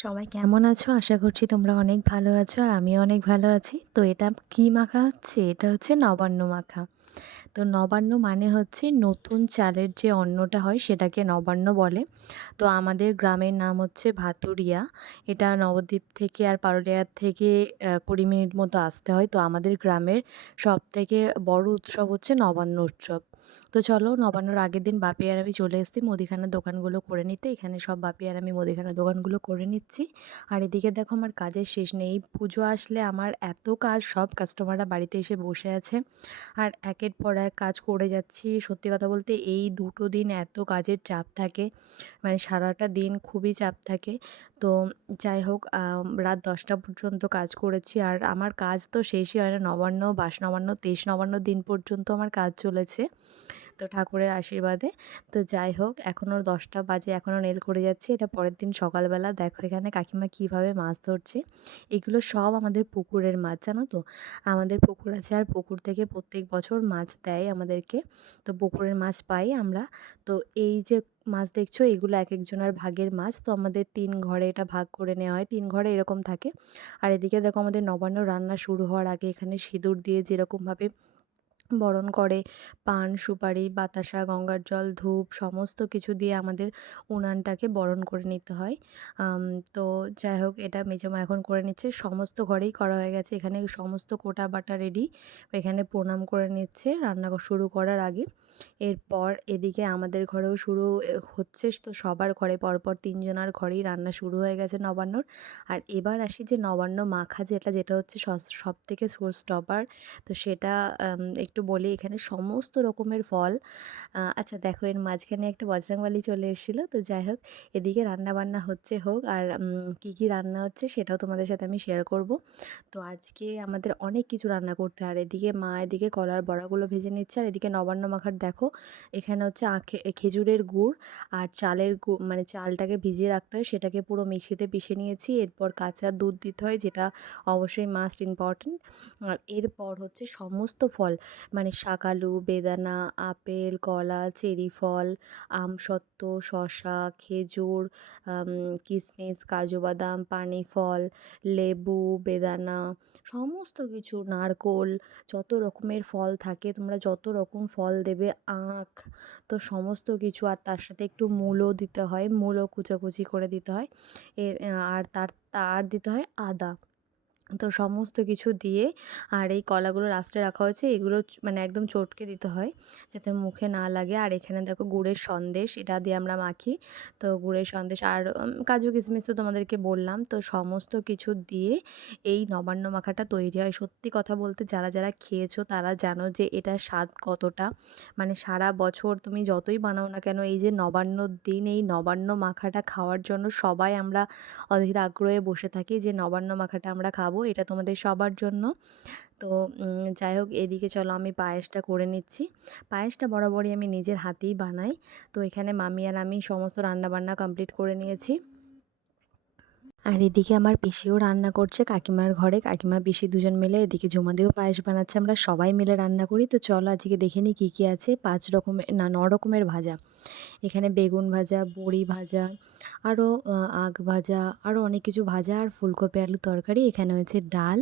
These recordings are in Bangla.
সবাই কেমন আছো? আশা করছি তোমরা অনেক ভালো আছো আর আমিও অনেক ভালো আছি। তো এটা কি মাখা হচ্ছে? এটা হচ্ছে নবান্ন মাখা। তো নবান্ন মানে হচ্ছে নতুন চালের যে অন্নটা হয় সেটাকে নবান্ন বলে। তো আমাদের গ্রামের নাম হচ্ছে ভাতুরিয়া। এটা নবদ্বীপ থেকে আর পারুলিয়ার থেকে ২০ মিনিট মতো আসতে হয়। তো আমাদের গ্রামের সবথেকে বড় উৎসব হচ্ছে নবান্ন উৎসব। তো চলো নবান্নর আগের দিন বাপি আর আমি চলে এসেছি মুদিখানার দোকানগুলো করে নিতে। এখানে সব বাপি আর আমি মুদিখানার দোকানগুলো করে নিচ্ছি। আর এদিকে দেখো আমার কাজের শেষ নেই। এই পুজো আসলে আমার এত কাজ, সব কাস্টমাররা বাড়িতে এসে বসে আছে। আর একের পর এক কাজ করে যাচ্ছি। সত্যি কথা বলতে এই ২ দিন এত কাজের চাপ থাকে, মানে সারাটা দিন খুবই চাপ থাকে। তো যাই হোক রাত ১০টা পর্যন্ত কাজ করেছি। আর আমার কাজ তো শেষই হয় না। নবান্ন, বাস নবান্ন, তেইশ নবান্ন দিন পর্যন্ত আমার কাজ চলেছে। তো ঠাকুরের আশীর্বাদে। তো যাই হোক এখনও ১০টা বাজে, এখনও নেল করে যাচ্ছি। এটা পরের দিন সকালবেলা। দেখো এখানে কাকিমা কীভাবে মাছ ধরছে। এগুলো সব আমাদের পুকুরের মাছ, জানো তো? আমাদের পুকুর আছে আর পুকুর থেকে প্রত্যেক বছর মাছ দেয় আমাদেরকে। তো পুকুরের মাছ পাই আমরা। তো এই যে মাছ দেখছো এগুলো একেকজনের ভাগের মাছ। তো আমাদের ৩ ঘরে এটা ভাগ করে নেওয়া হয়। ৩ ঘরে এরকম থাকে। আর এদিকে দেখো আমাদের নবান্ন রান্না শুরু হওয়ার আগে এখানে সিঁদুর দিয়ে যেরকমভাবে বরণ করে, পান, সুপারি, বাতাসা, গঙ্গার জল, ধূপ সমস্ত কিছু দিয়ে আমাদের উনানটাকে বরণ করে নিতে হয়। আম তো যাই হোক এটা মেজমা এখন করে নিচ্ছে। সমস্ত ঘরেই করা হয়ে গেছে। এখানে সমস্ত কোটা বাটা রেডি। এখানে প্রণাম করে নিচ্ছে রান্না শুরু করার আগে। এরপর এদিকে আমাদের ঘরেও শুরু হচ্ছে। তো সবার ঘরে পরপর ৩ জনার ঘরেই রান্না শুরু হয়ে গেছে নবান্নর। আর এবার আসি যে নবান্ন মাখা যেটা হচ্ছে সবথেকে শো স্টপার। তো সেটা একটু বলি। এখানে সমস্ত রকমের ফল। আচ্ছা দেখো এর মাঝখানে একটা বজরংবলী চলে এসেছিল। তো যাই হোক এদিকে রান্নাবান্না হচ্ছে হোক আর কী রান্না হচ্ছে সেটাও তোমাদের সাথে আমি শেয়ার করব। তো আজকে আমাদের অনেক কিছু রান্না করতে হয়। আর এদিকে মা এদিকে কলার বড়াগুলো ভেজে নিচ্ছে। আর এদিকে নবান্ন মাখার দেখো এখানে হচ্ছে খেজুরের গুড় আর চালের মানে চালটাকে ভিজিয়ে রাখতে হয়, সেটাকে পুরো মিক্সিতে পিষে নিয়েছি। এরপর কাঁচা দুধ দিতে হয়, যেটা অবশ্যই মাস্ট ইম্পর্টেন্ট। আর এরপর হচ্ছে সমস্ত ফল, মানে শাকালু, বেদানা, আপেল, কলা, চেরি ফল, আমসত্ত্ব, শসা, খেজুর, কিশমিশ, কাজু বাদাম, পানি ফল, লেবু, বেদানা, সমস্ত কিছু, নারকোল, যত রকমের ফল থাকে তোমরা যত রকম ফল দেবে, আখ, তো সমস্ত কিছু। আর তার সাথে একটু মূলও দিতে হয়, মূলও কুচাকুচি করে দিতে হয়। আর তার দিতে হয় আদা। তো সমস্ত কিছু দিয়ে আর এই কলাগুলো লাস্টে রাখা হয়েছে। এগুলো মানে একদম চটকে দিতে হয় যাতে মুখে না লাগে। আর এখানে দেখো গুড়ের সন্দেশ, এটা দিয়ে আমরা মাখি। তো গুড়ের সন্দেশ আর কাজু কিশমিশ তো তোমাদেরকে বললাম। তো সমস্ত কিছু দিয়ে এই নবান্ন মাখাটা তৈরি হয়। সত্যি কথা বলতে যারা খেয়েছো তারা জানো যে এটার স্বাদ কতটা। মানে সারা বছর তুমি যতই বানাও না কেন এই যে নবান্নর দিন এই নবান্ন মাখাটা খাওয়ার জন্য সবাই আমরা অধীর আগ্রহে বসে থাকি যে নবান্ন মাখাটা আমরা খাবো। এটা তোমাদের সবার জন্য। তো যাই হোক এদিকে চলো আমি পায়েসটা করে নিচ্ছি। পায়েসটা বরাবরই আমি নিজের হাতেই বানাই। তো এখানে মামি আর আমি সমস্ত রান্নাবান্না কমপ্লিট করে নিয়েছি। আর এদিকে আমার পিসিও রান্না করছে কাকিমার ঘরে। কাকিমা পিসি দুজন মিলে এদিকে ঝুমাদিও পায়েস বানাচ্ছে। আমরা সবাই মিলে রান্না করি। তো চলো আজকে দেখে নিই কী কী আছে। ৫ রকমের না ৯ রকমের ভাজা। এখানে বেগুন ভাজা, বড়ি ভাজা, আরও আখ ভাজা, আরও অনেক কিছু ভাজা আর ফুলকপি আলুর তরকারি। এখানে হয়েছে ডাল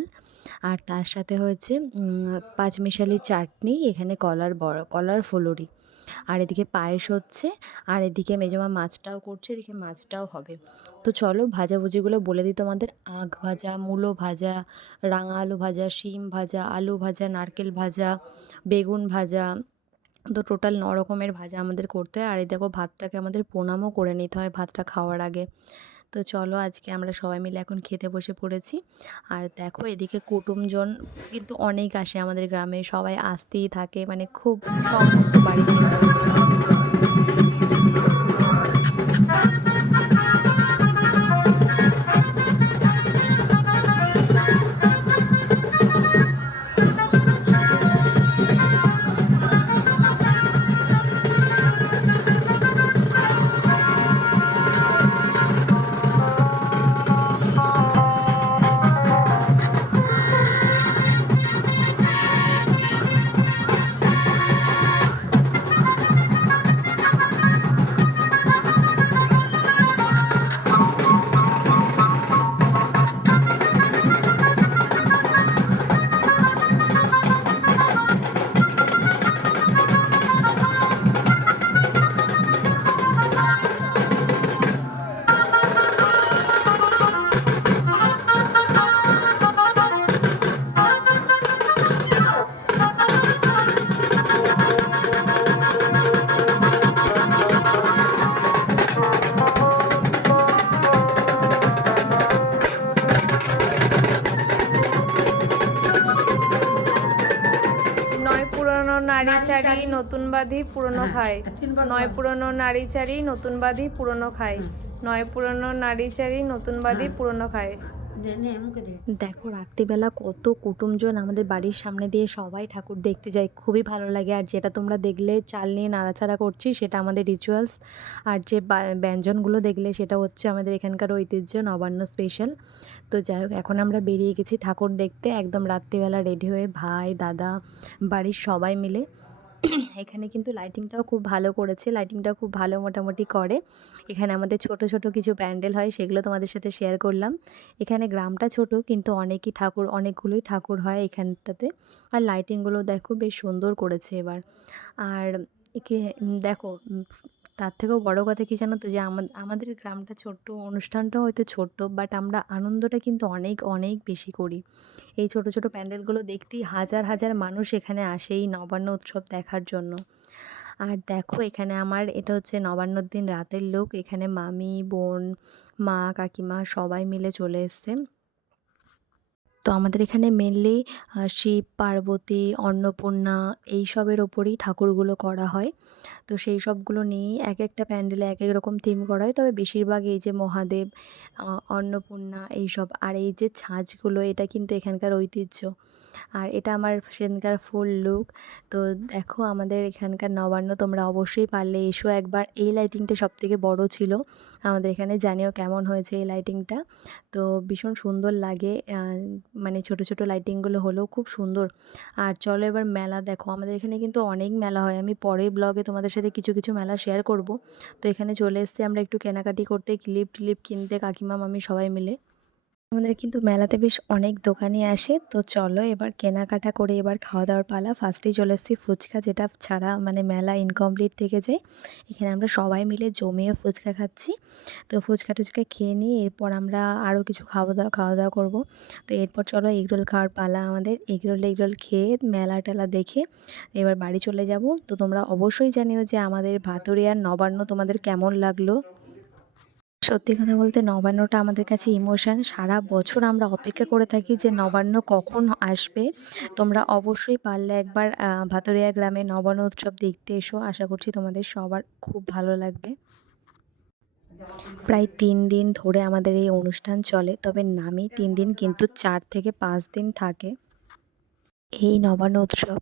আর তার সাথে হয়েছে পাঁচমিশালি চাটনি। এখানে কলার ফুলুরি। আর এদিকে পায়েস হচ্ছে। আর এদিকে মেজমা মাছটাও করছে, এদিকে মাছটাও হবে। তো চলো ভাজাভুজিগুলো বলে দিই তোমাদের। আখ ভাজা, মূলো ভাজা, রাঙা আলু ভাজা, শিম ভাজা, আলু ভাজা, নারকেল ভাজা, বেগুন ভাজা। তো টোটাল ৯ রকমের ভাজা আমাদের করতে হয়। আর এই দেখো ভাতটাকে আমাদের প্রণামও করে নিতে হয় ভাতটা খাওয়ার আগে। তো চলো আজকে আমরা সবাই মিলে এখন খেতে বসে পড়েছি। আর দেখো এদিকে কুটুমজন কিন্তু অনেক আসে আমাদের গ্রামে, সবাই আসতেই থাকে, মানে খুব সমস্ত বাড়িতে। নারী চারি নতুন বাঁধি পুরনো খায়, নয় পুরনো নারী চারি নতুন বাঁধি পুরনো খায়, নয় পুরনো নারী চারি নতুন বাঁধি পুরনো খায়। দেখো রাত্রিবেলা কত কুটুমজন আমাদের বাড়ির সামনে দিয়ে সবাই ঠাকুর দেখতে যায়, খুবই ভালো লাগে। আর যেটা তোমরা দেখলে চাল নিয়ে নাড়াচাড়া করছি সেটা আমাদের রিচুয়ালস। আর যে ব্যঞ্জনগুলো দেখলে সেটা হচ্ছে আমাদের এখানকার ঐতিহ্য নবান্ন স্পেশাল। তো যাই হোক, এখন আমরা বেরিয়ে গেছি ঠাকুর দেখতে একদম রাত্রিবেলা রেডি হয়ে, ভাই দাদা বাড়ির সবাই মিলে। এখানে কিন্তু লাইটিংটাও খুব ভালো করেছে, লাইটিংটাও খুব ভালো মোটামুটি করে। এখানে আমাদের ছোট ছোট কিছু প্যান্ডেল হয়, সেগুলো তোমাদের সাথে শেয়ার করলাম। এখানে গ্রামটা ছোট কিন্তু অনেকগুলোই ঠাকুর হয় এখানটাতে। আর লাইটিংগুলো দেখো বেশ সুন্দর করেছে এবার। আর একে দেখো তার থেকেও বড় কথা কী জানো তো, যে আমাদের গ্রামটা ছোট্ট, অনুষ্ঠানটাও হয়তো ছোট্ট, বাট আমরা আনন্দটা কিন্তু অনেক অনেক বেশি করি। এই ছোট ছোট প্যান্ডেলগুলো দেখতেই হাজার হাজার মানুষ এখানে আসে এই নবান্ন উৎসব দেখার জন্য। আর দেখো এখানে এটা হচ্ছে নবান্নর দিন রাতের লুক। এখানে মামি, বোন, মা, কাকিমা সবাই মিলে চলে এসছে। তো আমাদের এখানে মেনলি শিব, পার্বতী, অন্নপূর্ণা এইসবের ওপরেই ঠাকুরগুলো করা হয়। তো সেই সবগুলো নিয়েই এক একটা প্যান্ডেলে এক এক রকম থিম করা হয়, তবে বেশিরভাগ এই যে মহাদেব, অন্নপূর্ণা এইসব। আর এই যে ছাঁচগুলো এটা কিন্তু এখানকার ঐতিহ্য। আর এটা আমার সেদিনকার ফুল লুক। তো দেখো আমাদের এখানকার নবান্ন তোমরা অবশ্যই পারলে এসো একবার। এই লাইটিংটা সবথেকে বড় ছিল আমাদের এখানে, জানিও কেমন হয়েছে এই লাইটিংটা। তো ভীষণ সুন্দর লাগে, মানে ছোট ছোট লাইটিংগুলো হলেও খুব সুন্দর। আর চলো এবার মেলা দেখো, আমাদের এখানে কিন্তু অনেক মেলা হয়, আমি পরের ব্লগে তোমাদের সাথে কিছু কিছু মেলা শেয়ার করব। তো এখানে চলে এসেছি আমরা একটু কেনাকাটি করতে, ক্লিপ টিলিপ কিনতে, কাকিমা মামি সবাই মিলে। আমাদের কিন্তু মেলাতে বেশ অনেক দোকানই আসে। তো চলো এবার কেনাকাটা করে এবার খাওয়া দাওয়ার পালা। ফার্স্টেই চলে এসেছি ফুচকা, যেটা ছাড়া মানে মেলা ইনকমপ্লিট থেকে যায়। এখানে আমরা সবাই মিলে জমিয়ে ফুচকা খাচ্ছি। তো ফুচকা টুচকা খেয়ে নিয়ে এরপর আমরা আরও কিছু খাওয়া দাওয়া করবো। তো এরপর চলো এগরোল খাওয়ার পালা আমাদের। এগরোল খেয়ে মেলা টেলা দেখে এবার বাড়ি চলে যাব। তো তোমরা অবশ্যই জানিও যে আমাদের ভাতুরিয়ার নবান্ন তোমাদের কেমন লাগলো। সত্যি কথা বলতে নবান্নটা আমাদের কাছে ইমোশন। সারা বছর আমরা অপেক্ষা করে থাকি যে নবান্ন কখন আসবে। তোমরা অবশ্যই পারলে একবার ভাতুরিয়া গ্রামে নবান্ন উৎসব দেখতে এসো, আশা করছি তোমাদের সবার খুব ভালো লাগবে। প্রায় 3 দিন ধরে আমাদের এই অনুষ্ঠান চলে, তবে নামই 3 দিন কিন্তু 4 থেকে 5 দিন থাকে এই নবান্ন উৎসব।